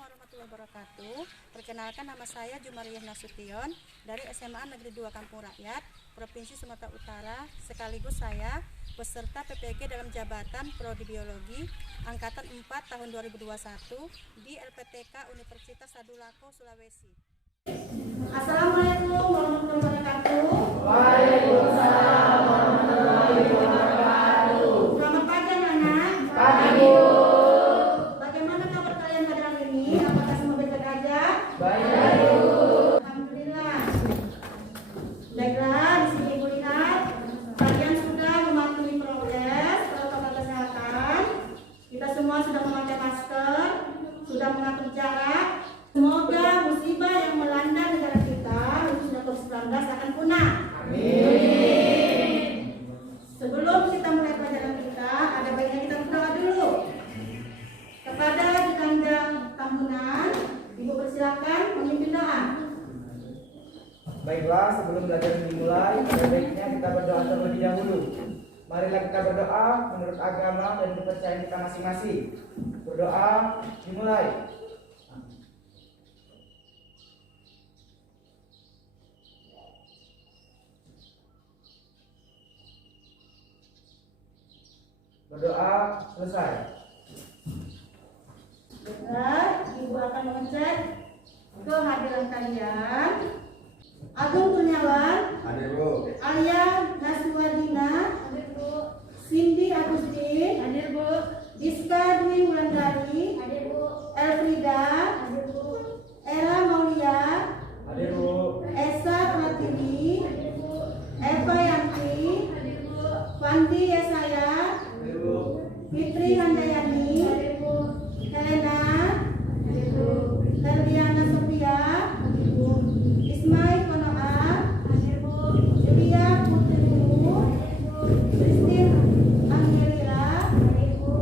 warahmatullahi wabarakatuh. Perkenalkan, nama saya Jumariah Nasution dari SMA Negeri 2 Kampung Rakyat, Provinsi Sumatera Utara. Sekaligus saya peserta PPG dalam jabatan Prodi Biologi Angkatan 4 tahun 2021 di LPTK Universitas Sadulako, Sulawesi. Assalamualaikum warahmatullahi wabarakatuh. Waalaikumsalam warahmatullahi wabarakatuh. Selamat pagi anak-anak. Pagi Bu. Bagaimana kabar kalian pada hari ini? Apakah semua baik-baik aja? Baik Bu. Alhamdulillah. Baiklah, di sini Ibu lihat kalian sudah mematuhi progres protokol kesehatan. Kita semua sudah memakai masker, sudah mengatur jarak. Semoga musibah yang melanda negara kita, khususnya COVID-19, akan punah. Amin. Sebelum kita mulai pelajaran kita, ada baiknya kita berdoa dulu. Kepada Jukandang Tambunan, Ibu persilakan memimpin doa. Baiklah, sebelum belajar dimulai, ada baiknya kita berdoa terlebih dahulu. Marilah kita berdoa menurut agama dan kepercayaan kita masing-masing. Berdoa dimulai. Berdoa selesai. Baiklah, Ibu akan mengecek kehadiran kalian. Agung Kurniawan, Hadir Bu. Alia Naswadina, Hadir Bu. Cindy Agustin, Hadir Bu. Diska Dwi Wulandari, Hadir Bu. Elfrida, Hadir Bu. Era Maulia, Hadir Bu. Esa Pratili, Hadir Bu. Eva Yanti, Hadir Bu. Fandi Yesaya, Hadir Bu. Fitri Handayani, Hadir Bu. Helena, Hadir Bu. Ferdiana Sofia, Hadir Bu. Ismail Konoa, Hadir Bu. Julia Putri Nuru, Hadir Bu. Christine Angelira, Hadir Bu.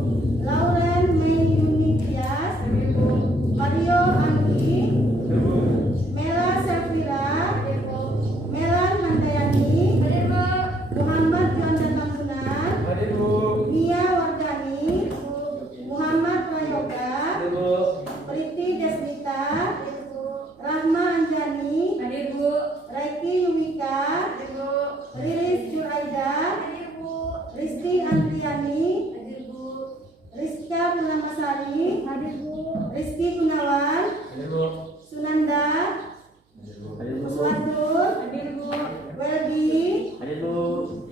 Lauren Mei Yunikias, Hadir Bu. Mario Anggi, Hadir Bu. Mela Selvira, Hadir Bu. Melan Handayani, Hadir Bu. Muhammad Juanda Tambunan, Hadir Bu. Nia Wardani, Muhammad Prayoga, Hadir Bu. Priti Desmita, Hadir Bu. Rahma Anjani, Hadir Bu. Raiki Yumika, Hadir Bu. Riris Juraida, Hadir Bu. Risti Andriani, Hadir Bu. Rizka Purnamasari, Hadir Bu. Rizky Gunawan, Hadir Bu. Sunanda, Hadir Bu. Muswadur, Hadir Bu. Welby, Hadir Bu.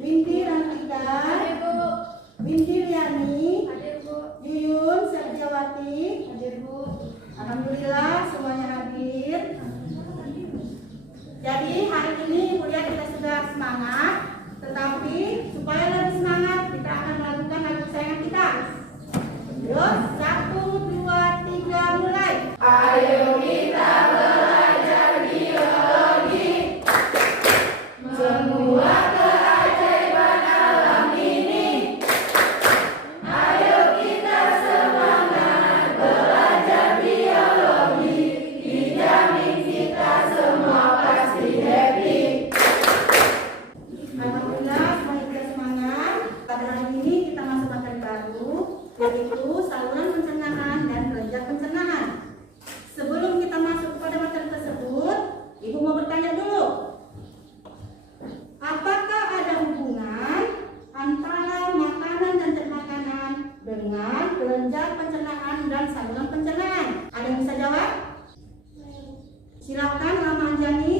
Windy Rantika, Hadir Bu. Windy Liani, Hadir Bu. Yuyun Serjawati. Hadir Bu. Alhamdulillah semuanya hadir. Jadi hari ini kuliah kita sudah semangat, tetapi supaya lebih semangat kita akan melakukan lagu kesayangan kita. Yuk, 1, 2, 3, mulai. Ayo kita belajar biologi, semua keajaiban alam ini. Ayo kita semangat belajar biologi, dijamin kita semua pasti happy. Alhamdulillah semuanya kita semangat. Pada hari ini kita masuk materi baru, yaitu saluran pencernaan dan kelenjar pencernaan. Sebelum kita masuk pada materi tersebut, Ibu mau bertanya dulu. Apakah ada hubungan antara makanan dan makanan dengan kelenjar pencernaan dan saluran pencernaan? Ada yang bisa jawab? Silakan, Rama Anjani.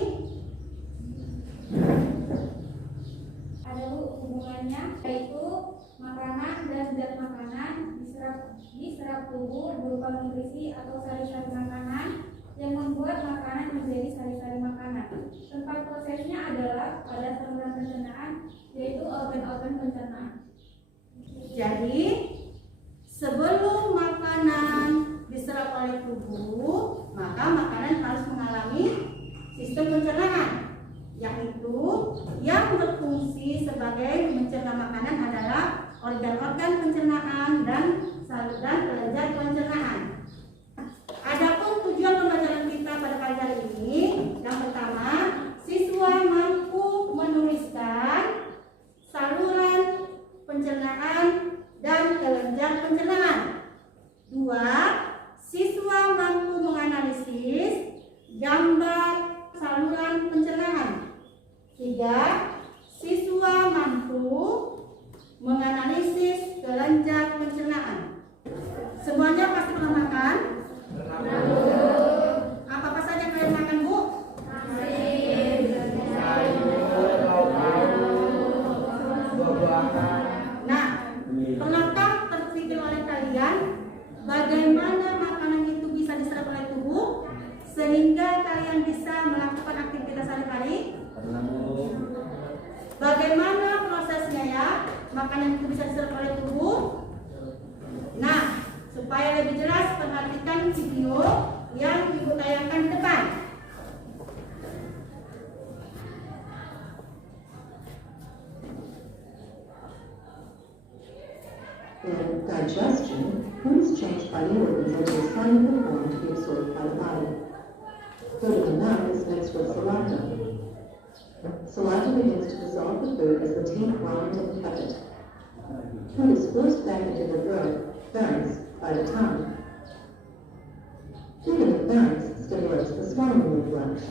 Ada Bu hubungannya, yaitu makanan dan zat makanan diserap tubuh berupa nutrisi atau sari-sari makanan yang membuat makanan menjadi sari-sari makanan. Tempat prosesnya adalah pada saluran pencernaan, yaitu organ-organ pencernaan. Jadi, sebelum makanan diserap oleh tubuh, maka makanan harus mengalami sistem pencernaan, yaitu yang berfungsi sebagai mencerna makanan adalah organ-organ pencernaan dan saluran kelenjar pencernaan. Adapun tujuan pembelajaran kita pada pagi hari ini, yang pertama, siswa mampu menuliskan saluran pencernaan dan kelenjar pencernaan. 2. Siswa mampu Ketiga, siswa mampu menganalisis kelenjar pencernaan. Semuanya pasti pernah makan? Apa saja kalian makan, Bu? Nah, pernahkah terpikir oleh kalian bagaimana makanan itu bisa diserap oleh tubuh sehingga kalian bisa melakukan aktivitas sehari-hari? Bagaimana prosesnya ya makanan itu bisa diserap oleh tubuh? Nah, supaya lebih jelas perhatikan video yang Ibu tayangkan di depan. In digestion, food is changed by the organs into a soluble form to be absorbed by the body. Food in the mouth is mixed with saliva. Saliva begins to dissolve the food as the teeth grind and cut it. Food is forced back into the pharynx by the tongue. Food in the pharynx stimulates the swallowing reflex.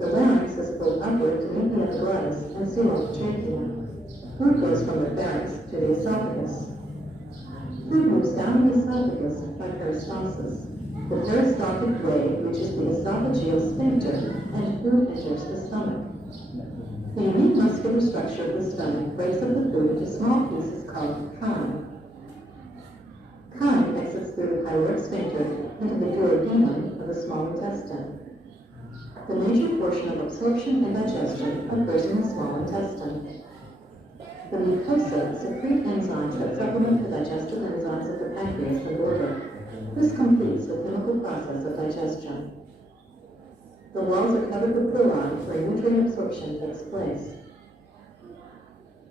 The larynx is pulled upward to meet the apparatus and seal off the trachea. Food goes from the pharynx to the esophagus. Food moves down the esophagus by peristalsis. The peristaltic way reaches the esophageal sphincter and food enters the stomach. The unique muscular structure of the stomach breaks up the food into small pieces called chyme. Chyme exits through the pyloric sphincter into the duodenum of the small intestine. The major portion of absorption and digestion occurs in the small intestine. The mucosa secrete enzymes that supplement the digestive enzymes of the pancreas and liver. This completes the chemical process of digestion. The walls are covered with villi where nutrient absorption takes place.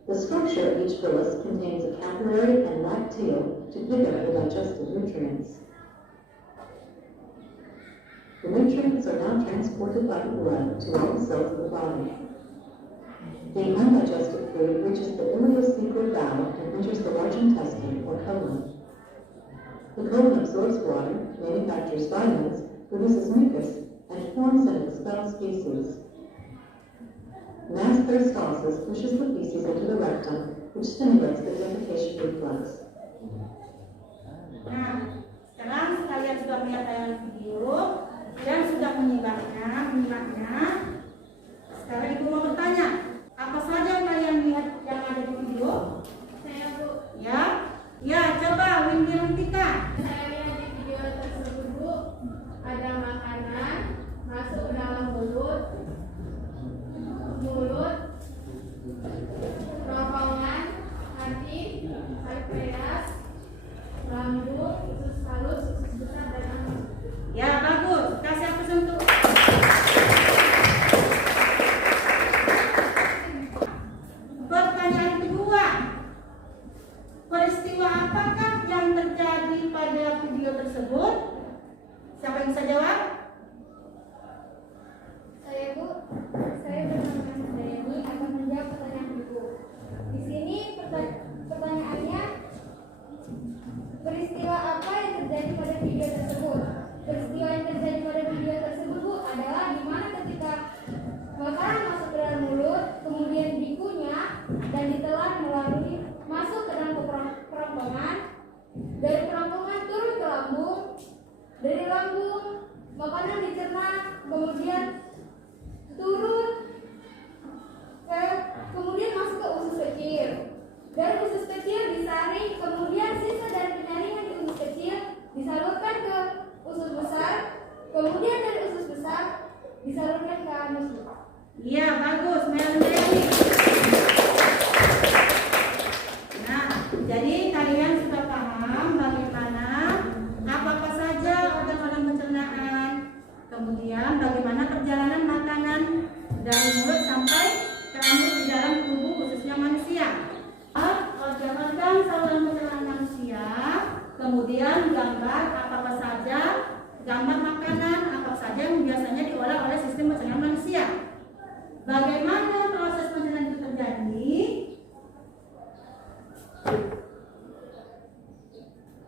The structure of each villus contains a capillary and lacteal to pick up the digested nutrients. The nutrients are now transported by the blood to all the cells of the body. The undigested food reaches the ileocecal bowel and enters the large intestine or colon. The colon absorbs water, manufactures vitamins, produces mucus, and forms and expels feces. Mass peristalsis pushes the feces into the rectum, which stimulates the defecation reflex. Nah, sekarang kalian sudah melihat tayangan video dan sudah menyimaknya. Sekarang Ibu mau bertanya, apa saja yang kalian lihat yang ada di video? Saya, Bu. Ya, ya, coba Windy Rentika. Saya lihat di video tersebut, Bu, ada makanan masuk ke dalam mulut, kerongkongan, hati, pankreas, lambung, usus halus, usus besar, dan anus. Ya, bagus. Kasih aku sentuh. Pertanyaan kedua. Peristiwa apakah yang terjadi pada video tersebut? Siapa yang bisa jawab? Saya, Bu. Saya bersama Dayani akan menjawab pertanyaan Ibu. Di sini pertanyaannya, peristiwa apa yang terjadi pada video tersebut? Peristiwa yang terjadi pada video tersebut, Bu, adalah di mana ketika makanan masuk ke dalam mulut, kemudian dikunyah dan ditelan melalui masuk ke dalam kerongkongan, dari kerongkongan turun ke lambung, dari lambung makanan dicerna, kemudian turun kemudian masuk ke usus kecil. Dari usus kecil disaring, kemudian sisa dari penyaringan di usus kecil disalurkan ke usus besar, kemudian dari usus besar disalurkan ke anus. Iya, bagus. Melani. Nah, jadi kalian sudah paham bagaimana apa saja organ-organ pencernaan, kemudian bagaimana perjalanan makanan dari mulut sampai ke anus di dalam tubuh khususnya manusia. Organ-organ saluran pencernaan manusia, kemudian gambar apa saja, gambar makanan apa saja yang biasanya diolah oleh sistem pencernaan manusia. Bagaimana proses pencernaan itu terjadi?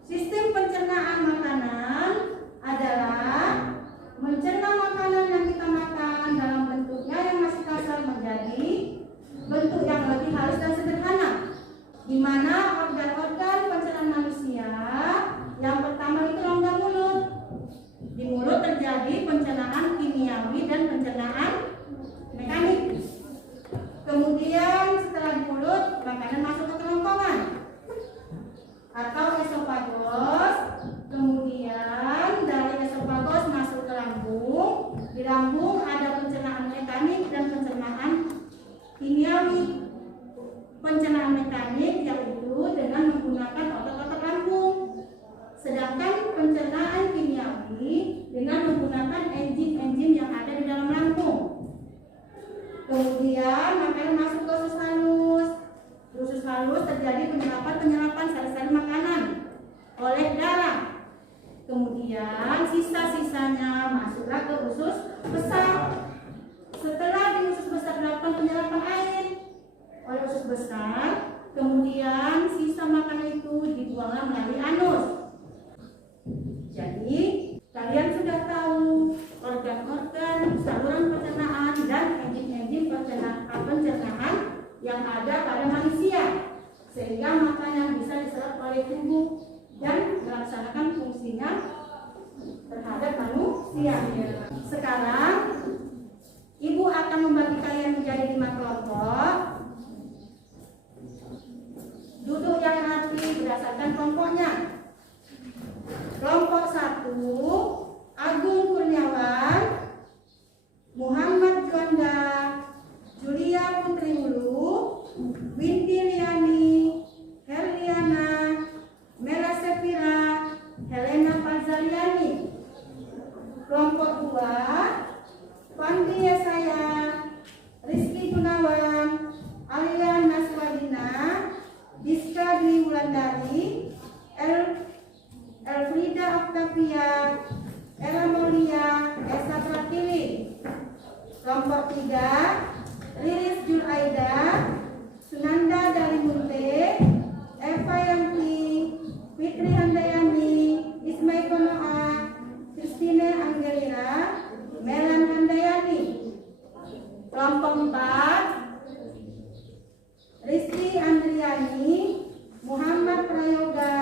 Sistem pencernaan makanan adalah mencerna makanan yang kita makan dalam bentuknya yang masih kasar menjadi air yaitu dengan menggunakan otot-otot lambung. Sedangkan pencernaan kimiawi dengan menggunakan enzim-enzim yang ada di dalam lambung. Kemudian makanan masuk ke usus halus. Di usus halus terjadi penyerapan sel-sel makanan oleh darah. Kemudian sisa-sisanya masuklah ke usus besar. Setelah di usus besar dilakukan penyerapan air oleh usus besar, kemudian sisa makanan itu dibuanglah melalui anus. Jadi kalian sudah tahu organ-organ saluran pencernaan dan enzim-enzim pencernaan yang ada pada manusia, sehingga makanan bisa diserap oleh tubuh dan melaksanakan fungsinya terhadap manusia. Sekarang Ibu akan membagi kalian menjadi 5 kelompok. Duduk yang rapi berdasarkan kelompoknya. Kelompok 1, Agung Kurniawan, Muhammad Juanda, Julia Putri Hulu, Windy Liani, Herliana, Mela Sepira, Helena Fazaliani. Kelompok 2, Fandi Yesaya, Rizky Gunawan, Alia Naswadina, Diska Dwi Wulandari, Elfrida Octavia, Ella Molia, Esa Pratili. Kelompok 3, Riris Julaida, Sunanda Dalimunte, Eva Yanti, Fitri Handayani, Ismail Konoa, Christine Angelina, Melan Handayani. Kelompok 4, Rizky Andriani, Muhammad Prayoga,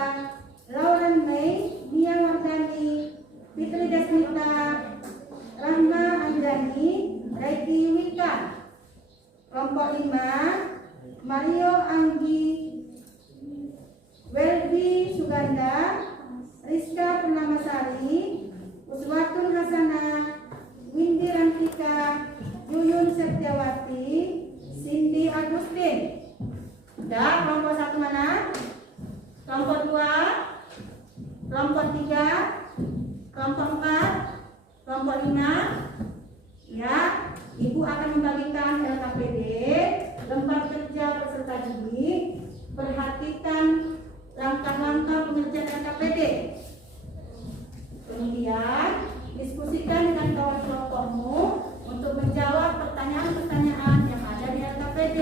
Lauren May, Nia Wardani, Fitri Desmita, Rahma Anjani, Reiki Wika. Kelompok 5, Mario Anggi, Welby Suganda, Rizka Purnamasari, Uswatun Hasanah, Windy Rantika, Yuyun Septiawati, Cindy Agustin. Dan kelompok 1 mana? Kelompok 2, kelompok 3, kelompok 4, kelompok 5. Ya, Ibu akan membagikan LKPD, lembar kerja peserta didik. Perhatikan langkah-langkah pengerjaan LKPD. Kemudian diskusikan dengan kawan kelompokmu untuk menjawab pertanyaan-pertanyaan yang ada di LKPD.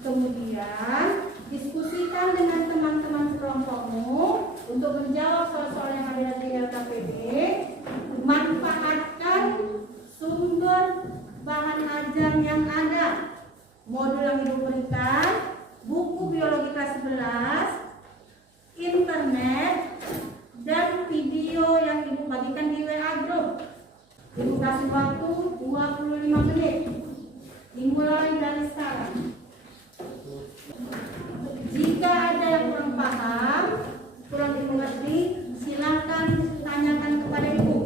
Kemudian diskusikan dengan teman-teman kelompokmu untuk menjawab soal-soal yang ada di LKPD. manfaatkan sumber bahan ajar yang ada, modul yang Ibu berikan, buku biologi kelas 11, internet, dan video yang Ibu bagikan di WA group. Ibu kasih waktu 25 menit dimulai dari sekarang. Jika ada yang kurang paham, kurang dimengerti, silakan tanyakan kepada Ibu.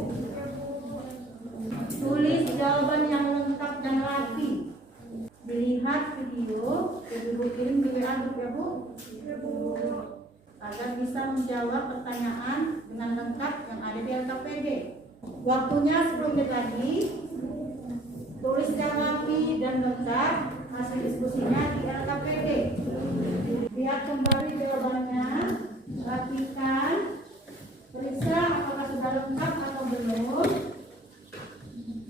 Tulis jawaban yang lengkap dan rapi. Dilihat video, Ibu kirim ke WA group ya Bu, agar bisa menjawab pertanyaan dengan lengkap yang ada di LKPD. Waktunya 10 menit lagi. Tulis yang rapi dan lengkap hasil diskusinya di LKPD. Lihat kembali jawabannya, rapikan, periksa apakah sudah lengkap atau belum.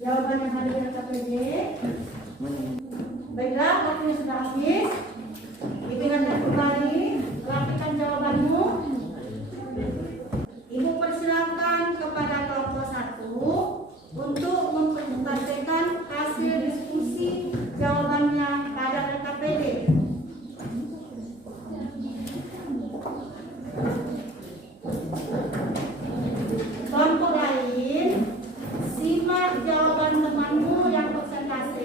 Jawaban yang ada di LKPD. Baiklah, waktunya sudah habis. Pikirannya kembali, rapikan jawabanmu. Ibu persilakan kepada kelompok 1 untuk mempresentasikan hasil diskusi jawabannya pada LKPD. Kelompok lain, simak jawaban temanmu yang presentasi.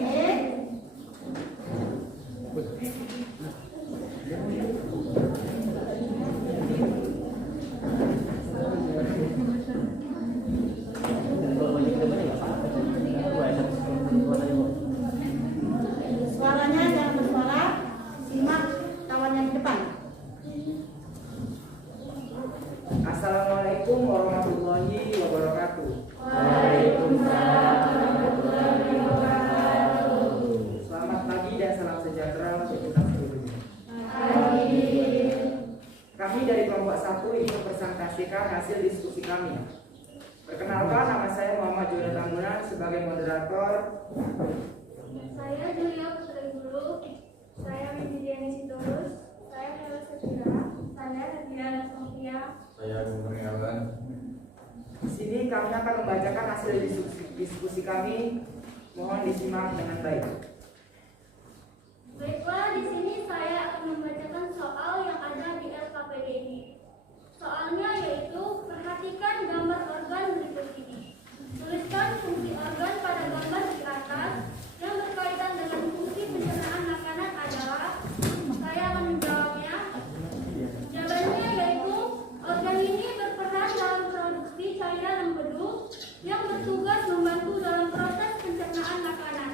Suaranya jangan bersuara, simak kawannya di depan. Assalamualaikum warahmatullahi wabarakatuh. Selamat pagi dan salam sejahtera untuk kita seluruhnya. Kami dari kelompok 1 ingin mempresentasikan hasil diskusi kami. Perkenalkan, nama saya Muhammad Julian Tambunan sebagai moderator. Saya Julia Putri Guru, saya Widiani Sitorus, saya Mela Setira, saya Radiana Sofia. Saya Gubernur Irwan. Di sini kami akan membacakan hasil diskusi kami. Mohon disimak dengan baik. Baiklah, di sini saya akan membacakan soal yang ada di LKPD ini. Soalnya yaitu, perhatikan gambar organ berikut ini. Tuliskan fungsi organ pada gambar di atas yang berkaitan dengan fungsi pencernaan makanan adalah. Saya akan menjawabnya. Jawabannya yaitu, organ ini berperan dalam produksi cairan empedu yang bertugas membantu dalam proses pencernaan makanan.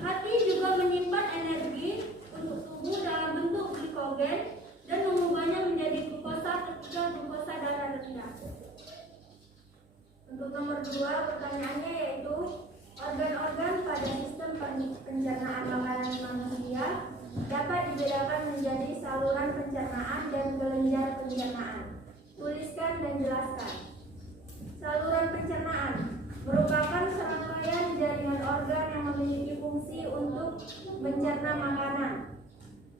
Hati juga menyimpan energi untuk tubuh dalam bentuk glikogen dan mengubahnya menjadi glukosa ketika glukosa darah rendah. Untuk nomor 2, pertanyaannya yaitu, organ-organ pada sistem pencernaan makanan manusia dapat dibedakan menjadi saluran pencernaan dan kelenjar pencernaan. Tuliskan dan jelaskan. Saluran pencernaan merupakan serangkaian jaringan organ yang memiliki fungsi untuk mencerna makanan.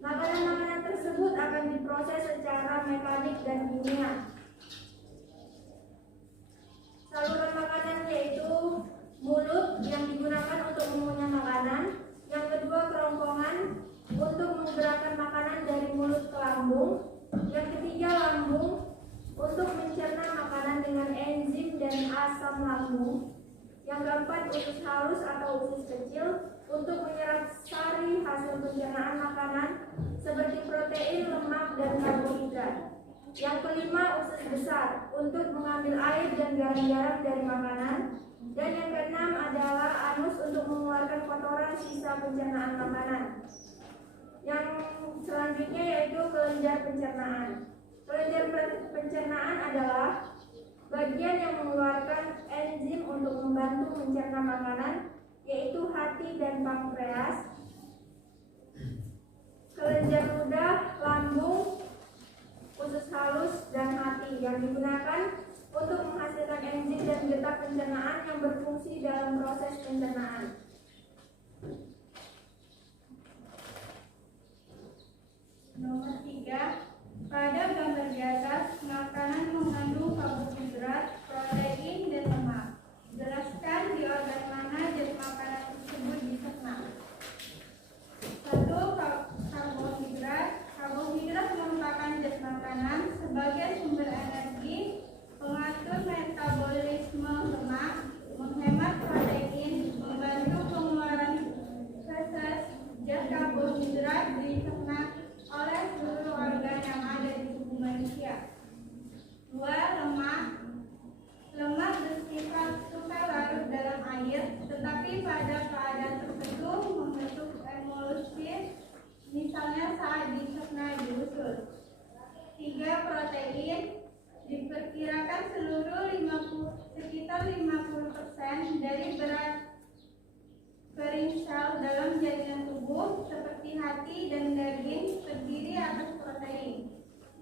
Makanan-makanan tersebut akan diproses secara mekanik dan kimia. Saluran makanan yaitu mulut yang digunakan untuk mengunyah makanan, yang kedua kerongkongan untuk menggerakkan makanan dari mulut ke lambung, yang ketiga lambung untuk mencerna makanan dengan enzim dan asam lambung, yang keempat usus halus atau usus kecil untuk menyerap sari hasil pencernaan makanan seperti protein, lemak, dan karbohidrat. Yang kelima usus besar untuk mengambil air dan garam-garam dari makanan. Dan yang keenam adalah anus untuk mengeluarkan kotoran sisa pencernaan makanan. Yang selanjutnya yaitu kelenjar pencernaan. Kelenjar pencernaan adalah bagian yang mengeluarkan enzim untuk membantu mencerna makanan, yaitu hati dan pankreas. Kelenjar ludah, lambung, usus halus, dan hati yang digunakan untuk menghasilkan enzim dan getah pencernaan yang berfungsi dalam proses pencernaan. Nomor 3. Pada gambar di atas, makanan mengandung karbohidrat, protein, dan lemak. dari berat kering sel dalam jaringan tubuh seperti hati dan daging terdiri atas protein.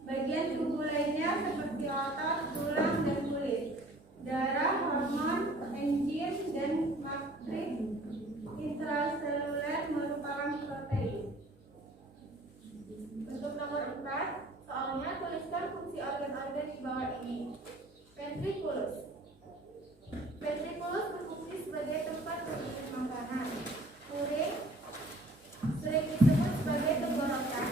Bagian tubuh lainnya seperti otot, tulang, dan kulit. Darah, hormon, enzim, dan matriks intraseluler merupakan protein. Untuk nomor 4, soalnya tuliskan fungsi organ-organ di bawah ini. Ventriculus. Ventriculus berfungsi sebagai tempat penyimpanan makanan. Urin sering disebut sebagai tenggorokan.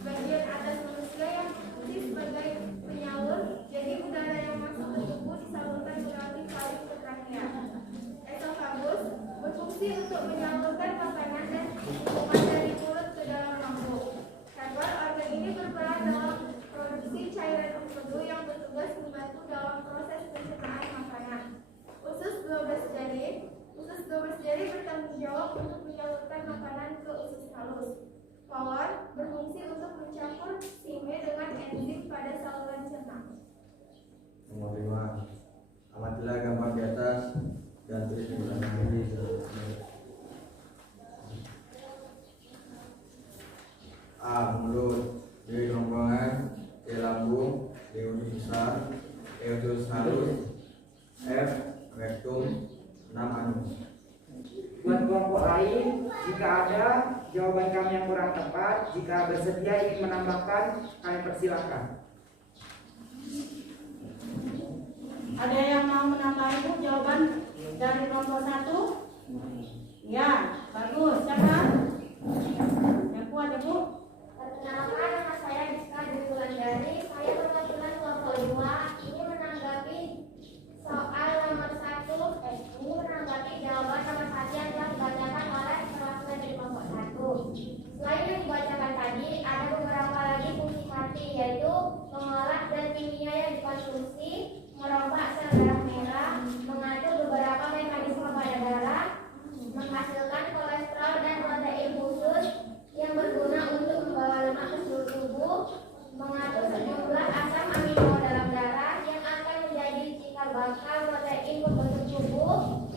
Bagian atas manusia yang berfungsi sebagai penyalur, jadi udara yang masuk ke tubuh disalurkan melalui paru ke trakea. Esofagus berfungsi untuk menyalurkan makanan dan minuman dari mulut ke dalam lambung. Kabar organ ini berperan dalam produksi cairan empedu yang bertugas membantu dalam proses pencernaan makanan. Usus 12 jari bertanggung jawab untuk menyalurkan makanan ke usus halus. Kolon berfungsi untuk mencampur sime dengan enzim pada saluran cerna. Nomor 5. Amatilah gambar di atas dan tulis penjelasan ini. A. Mulut. B. Kerongkongan. C. Lambung. D. usus besar. E. usus halus. F. Rektum. 6. Anus. Buat kelompok lain, jika ada jawaban kami yang kurang tepat, jika bersedia ingin menambahkan, kami persilakan. Ada yang mau menambah itu jawaban dari kelompok 1? Ya, bagus. Siapa? Yang kuat ya, Bu? Perkenalkan, nama saya Rizka dari Wulandari. Saya perwakilan kelompok 2. Ini menanggapi soal nomor 1. Ini menanggapi jawaban nomor 1 yang telah dibacakan oleh perwakilan dari kelompok 1. Selain yang dibacakan tadi, ada beberapa lagi fungsi hati, yaitu mengolah zat kimia yang dikonsumsi, merombak sel darah merah, mengatur beberapa mekanisme pada darah, menghasilkan kolesterol dan protein khusus yang berguna untuk membawa lemak ke seluruh tubuh, mengatur sejumlah asam amino dalam darah yang akan menjadi cikal bakal protein pembentuk tubuh,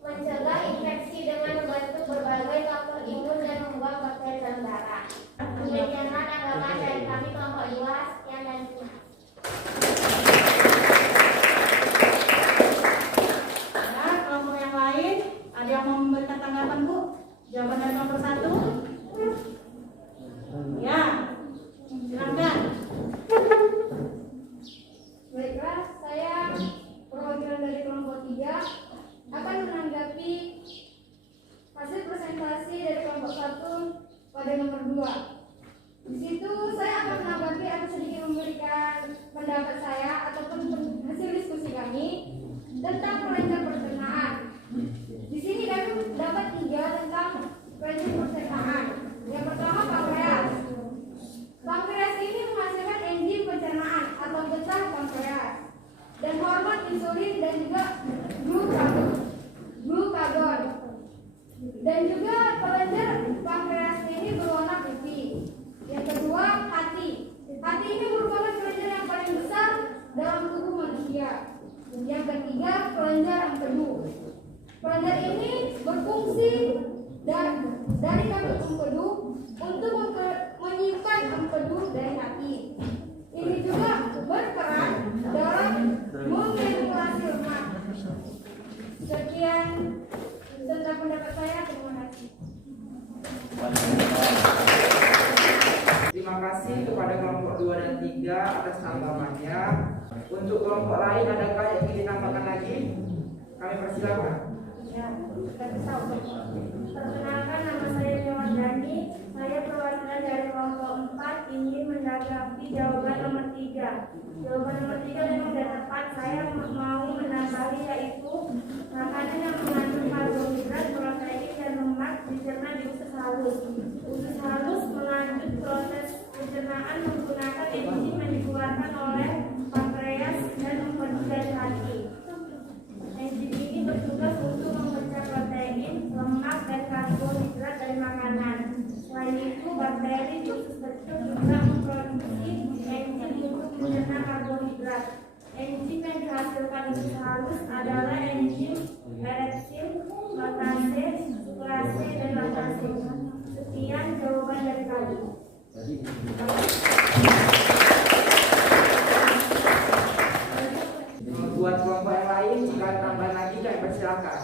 mencegah infeksi dengan membantu berbagai faktor imun dan membuang bakteri dalam darah. Demikianlah tanggapan dari kami kelompok 2. Sekian dan terima kasih. Ya, kelompok yang lain, ada yang mau memberikan tanggapan, Bu? Jawaban dari kelompok 1? Ya, silakan. Baiklah, saya perwakilan dari kelompok 3 akan menanggapi hasil presentasi dari kelompok 1 pada nomor 2. Di situ saya akan menanggapi atau sedikit memberikan pendapat saya ataupun hasil diskusi kami tentang kelenjar pencernaan. Di sini kami dapat 3 tentang kelenjar pencernaan. Yang pertama, pankreas. Pankreas ini menghasilkan enzim pencernaan atau getah pankreas dan hormon insulin dan juga glukagon. Dan juga kelenjar pankreas ini berwarna putih. Yang kedua, hati. Hati ini merupakan kelenjar yang paling besar dalam tubuh manusia. Yang ketiga, kelenjar empedu. Kelenjar ini berfungsi dari kaki empedu untuk menyimpan empedu dari hati. Ini juga berperan dalam mengregulasi lemak. Sekian tentang pendapat saya. Terima kasih. Terima kasih kepada kelompok 2 dan 3 atas tambahannya. Untuk kelompok lain, adakah yang ingin ditambahkan lagi? Kami persilakan. Ya, perkenalkan, nama saya Dani. Saya perwakilan dari kelompok 4 ingin menanggapi jawaban nomor 3. Jawaban nomor 3 memang sudah tepat. Saya mau menambahi yaitu makanan yang mengandung karbohidrat, protein dan lemak dicerna di usus halus. Usus halus melanjut proses pencernaan menggunakan enzim yang dikeluarkan oleh pankreas dan empedu dari hati. Enzim ini bertugas untuk memecah protein, lemak, dan karbohidrat dari makanan. Selain itu, bakteri di usus kecil juga memproduksi enzim untuk mencerna karbohidrat. Enzim yang dihasilkan usus halus adalah enzim enzim, ereksin, latase, sukrase, dan laktase. Sekian jawaban dari kami. Buat kelompok yang lain, jika tambah lagi kami persilakan.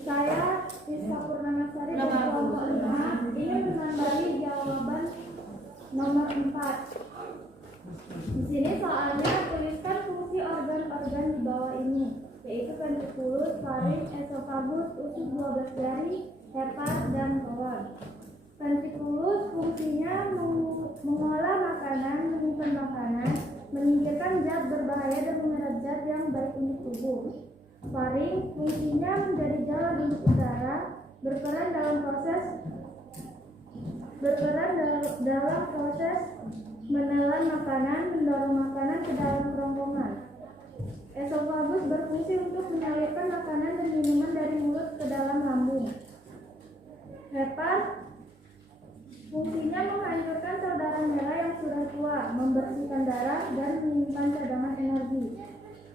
Saya, Rizka Purnamasari dari kelompok 5, ingin menambahkan jawaban nomor 4. Di sini soalnya tuliskan fungsi organ-organ di bawah ini, yaitu ventrikulus, faring, esofagus, usus 12 jari, hepat, dan kolon. Ventrikulus fungsinya mengolah makanan, menyimpan makanan, menyingkirkan zat berbahaya dan menyerap zat yang baik untuk tubuh. Faring fungsinya menjadi jalan untuk udara, berperan dalam proses menelan makanan, mendorong makanan ke dalam kerongkongan. Esofagus berfungsi untuk menyalurkan makanan dan minuman dari mulut ke dalam lambung. Hepat fungsinya menghancurkan sel darah merah yang sudah tua, membersihkan darah, dan menyimpan cadangan energi.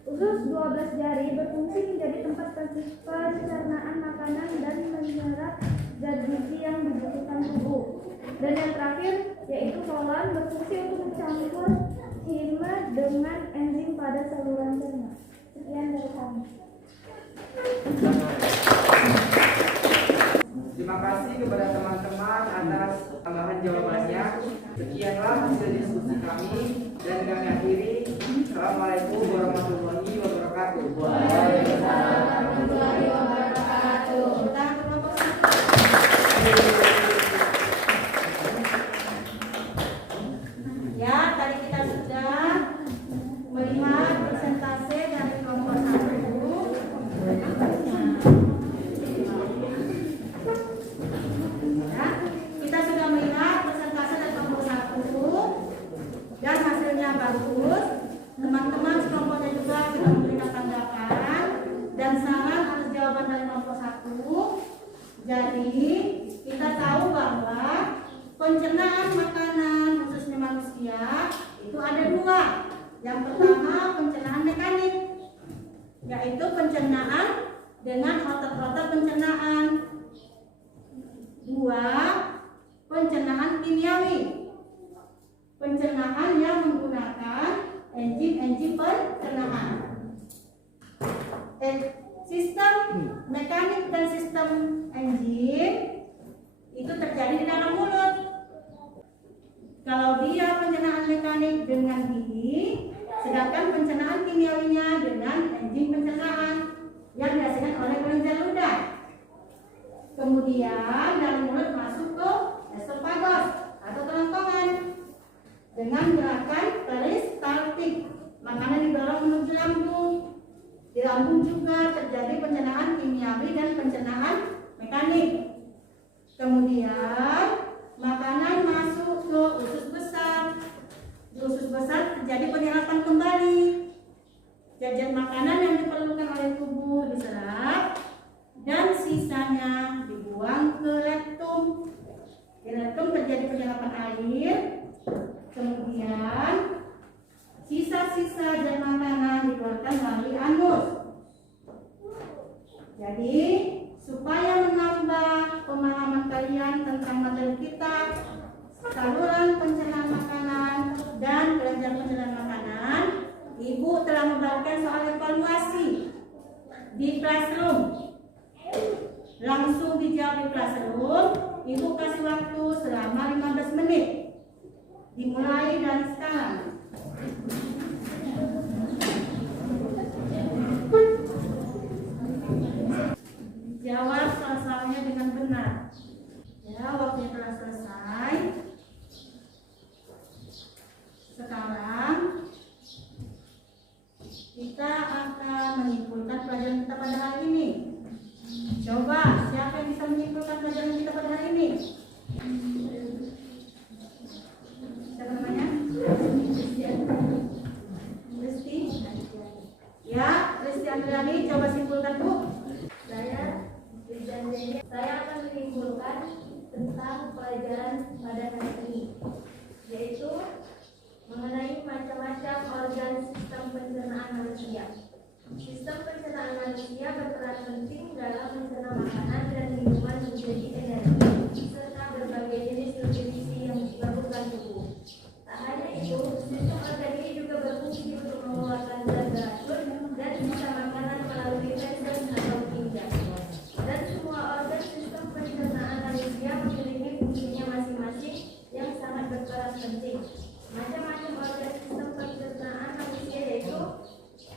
Usus 12 jari berfungsi menjadi tempat pencernaan makanan dan menyerap zat gizi yang dibutuhkan tubuh. Dan yang terakhir yaitu kolon berfungsi untuk mencampur heme dengan enzim pada saluran cerna. Sekian dari kami. Terima kasih kepada teman-teman atas tambahan jawabannya. Sekianlah hasil diskusi kami dan kami akhiri. Assalamualaikum warahmatullahi wabarakatuh. Waalaikumsalam warahmatullahi wabarakatuh. Ya, tadi kita sudah melihat persentase dari kelompok 1. Ya, kita sudah melihat persentase dari kelompok 1 dan hasilnya bagus. Teman-teman sekelompoknya juga sudah memberikan tanggapan dan saran atas jawaban dari kelompok 1. Jadi kita tahu bahwa pencernaan makanan khususnya manusia itu ada 2. Yang pertama pencernaan mekanik, yaitu pencernaan dengan otot-otot pencernaan. 2. Pencernaan kimiawi, pencernaan yang menggunakan enzim-enzim pencernaan. Sistem mekanik dan sistem enzim itu terjadi di dalam mulut. Kalau dia pencernaan mekanik dengan gigi, sedangkan pencernaan kimiawinya dengan enzim pencernaan yang dihasilkan oleh kelenjar ludah. Kemudian dari mulut masuk ke esophagus atau kerongkongan dengan gerakan peristaltik, makanan didorong menuju lambung. Di lambung juga terjadi pencernaan kimiawi dan pencernaan mekanik. Kemudian makanan masuk ke usus besar. Di usus besar terjadi penyerapan kembali. Zat-zat makanan yang diperlukan oleh tubuh diserap dan sisanya dibuang ke rektum. Di rektum terjadi penyerapan air. Kemudian sisa-sisa zat makanan dikeluarkan melalui anus. Jadi supaya menambah pemahaman kalian tentang materi kita, saluran pencernaan makanan dan kelenjar pencernaan makanan, Ibu telah membagikan soal evaluasi di classroom. Langsung dijawab di classroom. Ibu kasih waktu selama 15 menit. Dimulai dari sekarang. Jawab soal-soalnya dengan benar. Ya, waktunya telah selesai. Sekarang kita akan menyimpulkan pelajaran kita pada hari ini. Coba, siapa yang bisa menyimpulkan pelajaran kita pada hari ini? Siapa namanya? Risti. Ya, Risti Andriani, coba simpulkan, Bu. Saya akan menyimpulkan tentang pelajaran pada hari ini, yaitu mengenai macam-macam organ sistem pencernaan manusia. Sistem pencernaan manusia berperan penting dalam mencerna makanan dan minuman menjadi energi serta berbagai jenis nutrisi yang diperlukan tubuh. Tak hanya itu, sistem organ ini juga berfungsi untuk mengeluarkan zat beracun dan sisa makanan melalui feses atau ginjal. Dan semua organ sistem pencernaan manusia memiliki fungsinya masing-masing yang sangat berperan penting. Macam-macam organ sistem pencernaan manusia yaitu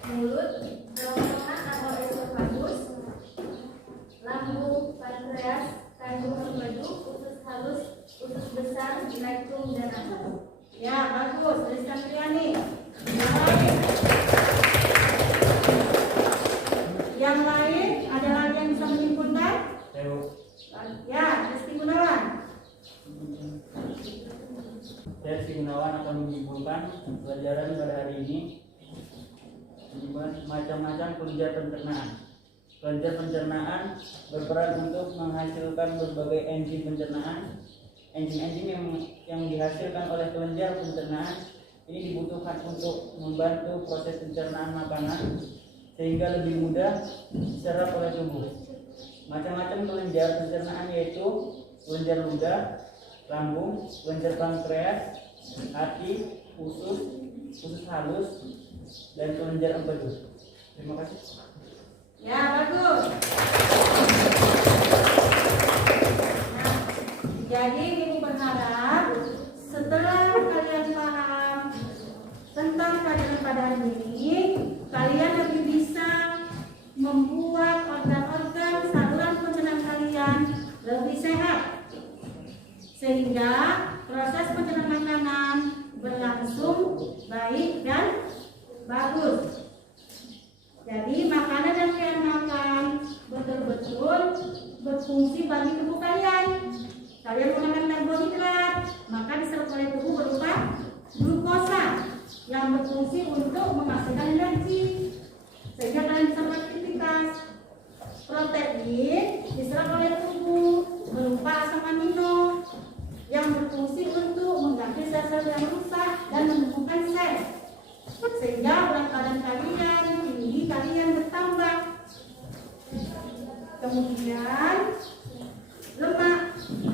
mulut, kerongkongan atau esofagus, lambung, pankreas, kandung empedu, usus halus, usus besar, rektum, dan anus. Ya, bagus. Tuliskan Triani. Yang lain, ada lagi yang bisa menyimpulkan? Ya, Rizky Gunawan. Saya Rizky Gunawan akan menyimpulkan pelajaran pada hari ini macam-macam kelenjar pencernaan. Kelenjar pencernaan berperan untuk menghasilkan berbagai enzim pencernaan. Enzim-enzim yang dihasilkan oleh kelenjar pencernaan ini dibutuhkan untuk membantu proses pencernaan makanan sehingga lebih mudah diserap oleh tubuh. Macam-macam kelenjar pencernaan yaitu kelenjar ludah, lambung, kelenjar pankreas, hati, usus halus, dan kelenjar empedu. Terima kasih. Ya, bagus. Nah, jadi Ibu berharap setelah kalian paham tentang pelajaran pada hari ini, kalian lebih bisa membuat organ-organ saluran pencernaan kalian lebih sehat, sehingga proses pencernaan makanan berlangsung baik dan bagus. Jadi makanan yang kalian makan betul-betul berfungsi bagi tubuh kalian. Kalian menggunakan karbohidrat, maka diserap oleh tubuh berupa glukosa yang berfungsi untuk menghasilkan energi sehingga kalian bisa beraktivitas. Protein diserap oleh tubuh berupa asam amino yang berfungsi untuk mengganti sel-sel yang rusak dan menumbuhkan sel sehingga berat badan kalian, tinggi kalian bertambah. Kemudian lemak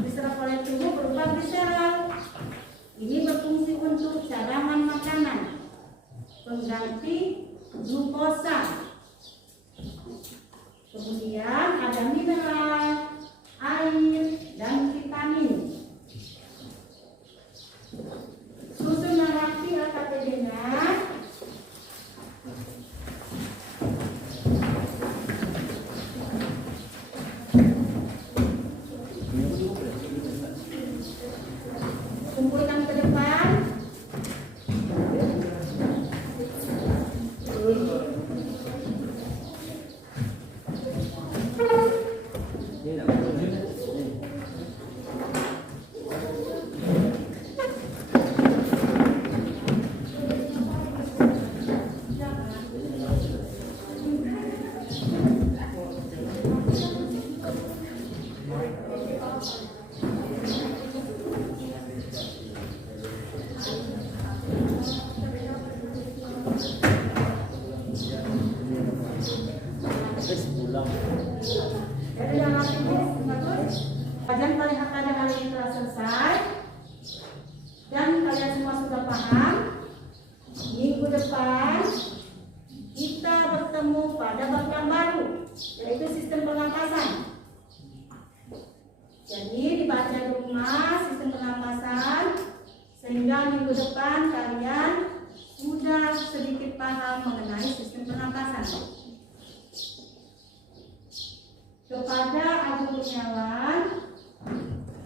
diserap oleh tubuh berupa gliserol. Ini berfungsi untuk cadangan makanan, pengganti glukosa. Kemudian ada mineral, air, dan vitamin. Susun narasi LKPD-nya. Kumpulkan ke depan. Jadi yang bagus. Kajian paling pada hari ini telah selesai dan kalian semua sudah paham. Minggu depan kita bertemu pada bab yang baru, yaitu sistem pernapasan. Jadi dibaca di rumah sistem pernapasan sehingga minggu depan kalian sudah sedikit paham mengenai sistem pernapasan. Kepada Abu Kurniawan,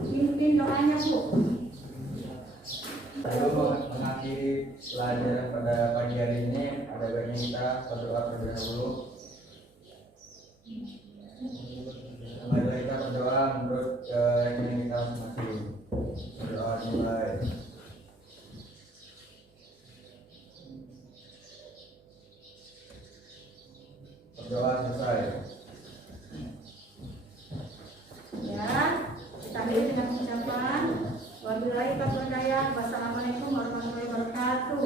pimpin doanya, Bu. Sebelum mengakhiri pelajaran pada pagi hari ini, ada baiknya kita berdoa terlebih dahulu. Mari kita berdoa menurut keyakinan kita masing-masing. Berdoa dimulai. Berdoa selesai. Ya, kita akhiri dengan ucapan wabillahi taufiq wal hidayah. Wassalamualaikum warahmatullahi wabarakatuh.